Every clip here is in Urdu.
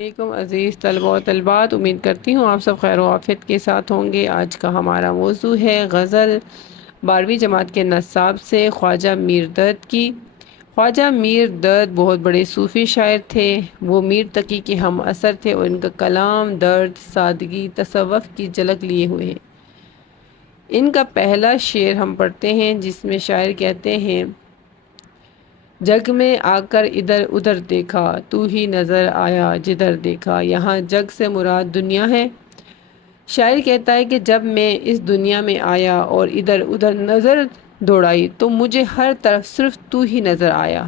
علیکم عزیز طلبہ و طلبات، امید کرتی ہوں آپ سب خیر و عافیت کے ساتھ ہوں گے۔ آج کا ہمارا موضوع ہے غزل 12ویں جماعت کے نصاب سے خواجہ میر درد کی۔ خواجہ میر درد بہت بڑے صوفی شاعر تھے۔ وہ میر تقی کے ہم اثر تھے اور ان کا کلام درد، سادگی، تصوف کی جھلک لیے ہوئے ہیں۔ ان کا پہلا شعر ہم پڑھتے ہیں جس میں شاعر کہتے ہیں: جگ میں آ کر ادھر ادھر دیکھا، تو ہی نظر آیا جدھر دیکھا۔ یہاں جگ سے مراد دنیا ہے۔ شاعر کہتا ہے کہ جب میں اس دنیا میں آیا اور ادھر ادھر نظر دوڑائی تو مجھے ہر طرف صرف تو ہی نظر آیا۔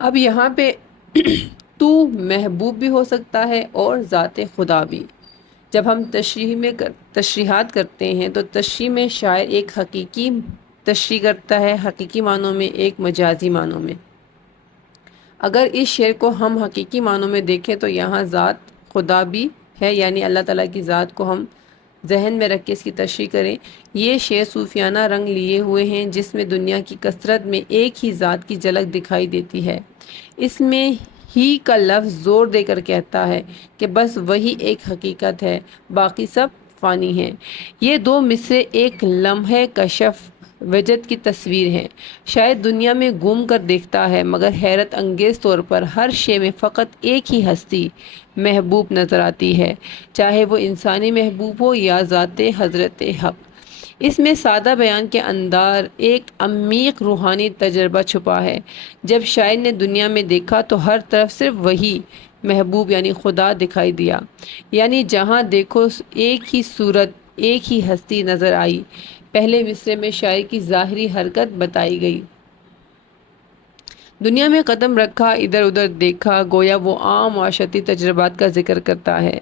اب یہاں پہ تو محبوب بھی ہو سکتا ہے اور ذات خدا بھی۔ جب ہم تشریحات کرتے ہیں تو تشریح میں شاعر ایک حقیقی تشریح کرتا ہے، حقیقی معنوں میں، ایک مجازی معنوں میں۔ اگر اس شعر کو ہم حقیقی معنوں میں دیکھیں تو یہاں ذات خدا بھی ہے، یعنی اللہ تعالیٰ کی ذات کو ہم ذہن میں رکھ کے اس کی تشریح کریں۔ یہ شعر صوفیانہ رنگ لیے ہوئے ہیں جس میں دنیا کی کثرت میں ایک ہی ذات کی جھلک دکھائی دیتی ہے۔ اس میں ہی کا لفظ زور دے کر کہتا ہے کہ بس وہی ایک حقیقت ہے، باقی سب فانی ہیں۔ یہ دو مصرے ایک لمحہ کشف وجد کی تصویر ہے۔ شاید دنیا میں گھوم کر دیکھتا ہے مگر حیرت انگیز طور پر ہر شے میں فقط ایک ہی ہستی محبوب نظر آتی ہے، چاہے وہ انسانی محبوب ہو یا ذات حضرت حق۔ اس میں سادہ بیان کے اندر ایک عمیق روحانی تجربہ چھپا ہے۔ جب شاعر نے دنیا میں دیکھا تو ہر طرف صرف وہی محبوب یعنی خدا دکھائی دیا، یعنی جہاں دیکھو ایک ہی صورت، ایک ہی ہستی نظر آئی۔ پہلے مصرے میں شاعر کی ظاہری حرکت بتائی گئی: دنیا میں قدم رکھا، ادھر ادھر دیکھا، گویا وہ عام معاشرتی تجربات کا ذکر کرتا ہے۔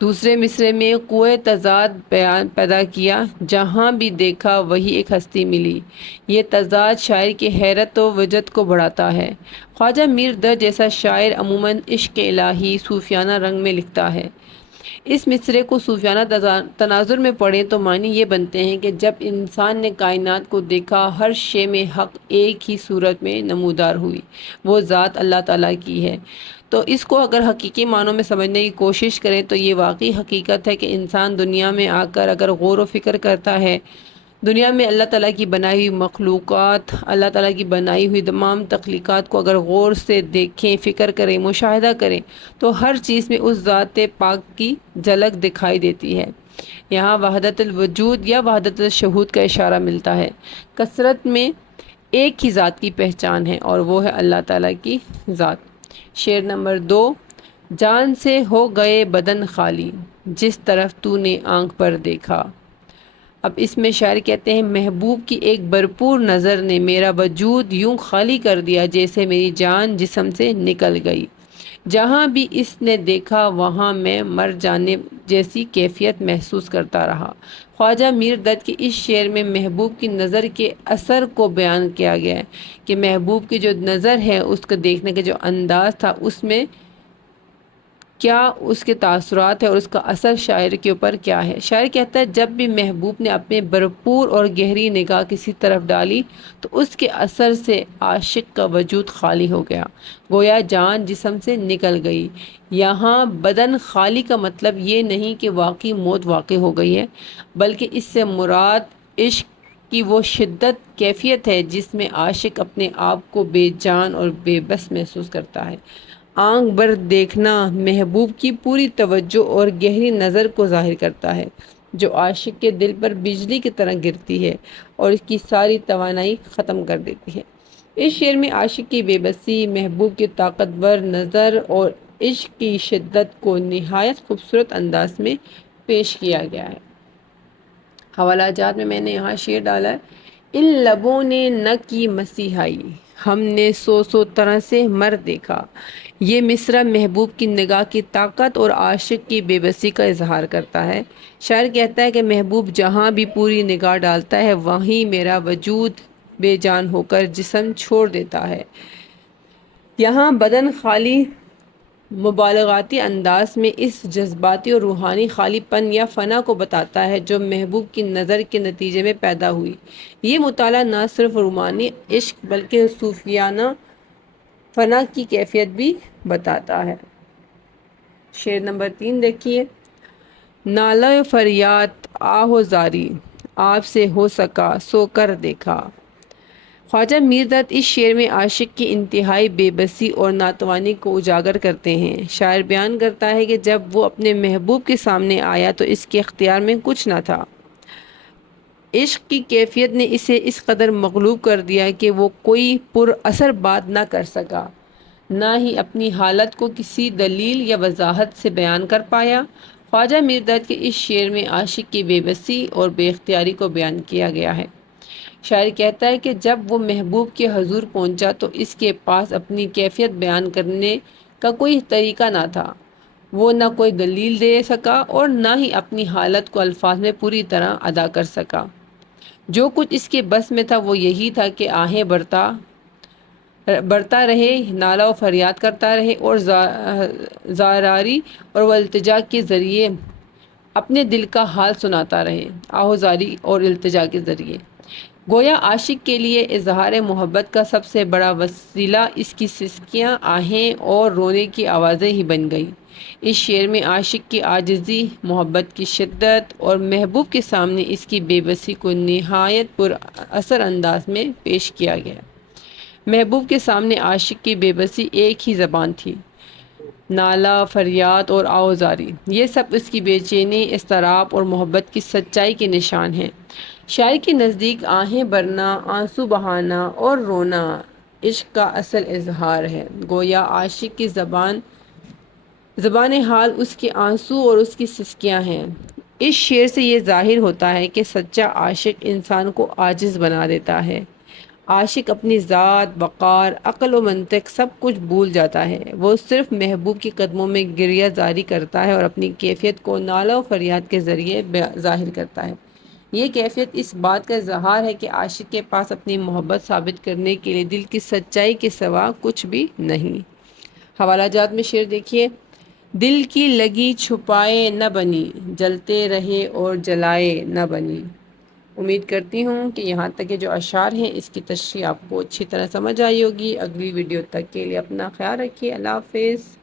دوسرے مصرے میں کوہ تضاد پیدا کیا، جہاں بھی دیکھا وہی ایک ہستی ملی۔ یہ تضاد شاعر کی حیرت و وجد کو بڑھاتا ہے۔ خواجہ میر درد جیسا شاعر عموماً عشق الہی، صوفیانہ رنگ میں لکھتا ہے۔ اس مصرے کو صوفیانہ تناظر میں پڑھیں تو معنی یہ بنتے ہیں کہ جب انسان نے کائنات کو دیکھا، ہر شے میں حق ایک ہی صورت میں نمودار ہوئی، وہ ذات اللہ تعالیٰ کی ہے۔ تو اس کو اگر حقیقی معنوں میں سمجھنے کی کوشش کریں تو یہ واقعی حقیقت ہے کہ انسان دنیا میں آ کر اگر غور و فکر کرتا ہے، دنیا میں اللہ تعالیٰ کی بنائی ہوئی مخلوقات، اللہ تعالیٰ کی بنائی ہوئی تمام تخلیقات کو اگر غور سے دیکھیں، فکر کریں، مشاہدہ کریں تو ہر چیز میں اس ذات پاک کی جھلک دکھائی دیتی ہے۔ یہاں وحدت الوجود یا وحدت الشہود کا اشارہ ملتا ہے۔ کثرت میں ایک ہی ذات کی پہچان ہے اور وہ ہے اللہ تعالیٰ کی ذات۔ شعر نمبر 2: جان سے ہو گئے بدن خالی، جس طرف تو نے آنکھ پر دیکھا۔ اب اس میں شاعر کہتے ہیں: محبوب کی ایک بھرپور نظر نے میرا وجود یوں خالی کر دیا جیسے میری جان جسم سے نکل گئی۔ جہاں بھی اس نے دیکھا وہاں میں مر جانے جیسی کیفیت محسوس کرتا رہا۔ خواجہ میر درد کے اس شعر میں محبوب کی نظر کے اثر کو بیان کیا گیا ہے کہ محبوب کی جو نظر ہے، اس کو دیکھنے کا جو انداز تھا، اس میں کیا اس کے تاثرات ہے اور اس کا اثر شاعر کے اوپر کیا ہے۔ شاعر کہتا ہے جب بھی محبوب نے اپنے بھرپور اور گہری نگاہ کسی طرف ڈالی تو اس کے اثر سے عاشق کا وجود خالی ہو گیا، گویا جان جسم سے نکل گئی۔ یہاں بدن خالی کا مطلب یہ نہیں کہ واقعی موت واقع ہو گئی ہے، بلکہ اس سے مراد عشق کی وہ شدت کیفیت ہے جس میں عاشق اپنے آپ کو بے جان اور بے بس محسوس کرتا ہے۔ آنکھ بھر دیکھنا محبوب کی پوری توجہ اور گہری نظر کو ظاہر کرتا ہے، جو عاشق کے دل پر بجلی کی طرح گرتی ہے اور اس کی ساری توانائی ختم کر دیتی ہے۔ اس شعر میں عاشق کی بے بسی، محبوب کی طاقتور نظر اور عشق کی شدت کو نہایت خوبصورت انداز میں پیش کیا گیا ہے۔ حوالہ جات میں نے یہاں شعر ڈالا ہے: ان لبوں نے نہ کی مسیحائی، ہم نے سو طرح سے مر دیکھا۔ یہ مصرع محبوب کی نگاہ کی طاقت اور عاشق کی بے بسی کا اظہار کرتا ہے۔ شاعر کہتا ہے کہ محبوب جہاں بھی پوری نگاہ ڈالتا ہے وہیں میرا وجود بے جان ہو کر جسم چھوڑ دیتا ہے۔ یہاں بدن خالی مبالغاتی انداز میں اس جذباتی اور روحانی خالی پن یا فنا کو بتاتا ہے جو محبوب کی نظر کے نتیجے میں پیدا ہوئی۔ یہ مطالعہ نہ صرف رومانی عشق بلکہ صوفیانہ فنا کی کیفیت بھی بتاتا ہے۔ شعر نمبر 3 دیکھیے، نالہ فریاد آہو زاری، آپ سے ہو سکا سو کر دیکھا۔ خواجہ میر دت اس شعر میں عاشق کی انتہائی بے بسی اور ناتوانی کو اجاگر کرتے ہیں۔ شاعر بیان کرتا ہے کہ جب وہ اپنے محبوب کے سامنے آیا تو اس کے اختیار میں کچھ نہ تھا۔ عشق کی کیفیت نے اسے اس قدر مغلوب کر دیا کہ وہ کوئی پر اثر بات نہ کر سکا، نہ ہی اپنی حالت کو کسی دلیل یا وضاحت سے بیان کر پایا۔ خواجہ میر دت کے اس شعر میں عاشق کی بے بسی اور بے اختیاری کو بیان کیا گیا ہے۔ شاعر کہتا ہے کہ جب وہ محبوب کے حضور پہنچا تو اس کے پاس اپنی کیفیت بیان کرنے کا کوئی طریقہ نہ تھا۔ وہ نہ کوئی دلیل دے سکا اور نہ ہی اپنی حالت کو الفاظ میں پوری طرح ادا کر سکا۔ جو کچھ اس کے بس میں تھا وہ یہی تھا کہ آہیں بڑھتا رہے، نالہ و فریاد کرتا رہے اور زاراری اور التجا کے ذریعے اپنے دل کا حال سناتا رہے، آہوزاری اور التجا کے ذریعے۔ گویا عاشق کے لیے اظہار محبت کا سب سے بڑا وسیلہ اس کی سسکیاں، آہیں اور رونے کی آوازیں ہی بن گئی۔ اس شعر میں عاشق کی عاجزی، محبت کی شدت اور محبوب کے سامنے اس کی بے بسی کو نہایت پر اثر انداز میں پیش کیا گیا۔ محبوب کے سامنے عاشق کی بے بسی ایک ہی زبان تھی، نالہ، فریاد اور آہوزاری۔ یہ سب اس کی بے چینی، اضطراب اور محبت کی سچائی کے نشان ہیں۔ شاعر کے نزدیک آہیں بھرنا، آنسو بہانا اور رونا عشق کا اصل اظہار ہے۔ گویا عاشق کی زبان حال اس کے آنسو اور اس کی سسکیاں ہیں۔ اس شعر سے یہ ظاہر ہوتا ہے کہ سچا عاشق انسان کو عاجز بنا دیتا ہے۔ عاشق اپنی ذات، وقار، عقل و منطق سب کچھ بھول جاتا ہے۔ وہ صرف محبوب کے قدموں میں گریہ زاری کرتا ہے اور اپنی کیفیت کو نالہ و فریاد کے ذریعے ظاہر کرتا ہے۔ یہ کیفیت اس بات کا اظہار ہے کہ عاشق کے پاس اپنی محبت ثابت کرنے کے لیے دل کی سچائی کے سوا کچھ بھی نہیں۔ حوالہ جات میں شعر دیکھیے، دل کی لگی چھپائے نہ بنی، جلتے رہے اور جلائے نہ بنی۔ امید کرتی ہوں کہ یہاں تک کے جو اشعار ہیں اس کی تشریح آپ کو اچھی طرح سمجھ آئی ہوگی۔ اگلی ویڈیو تک کے لیے اپنا خیال رکھیے۔ اللہ حافظ۔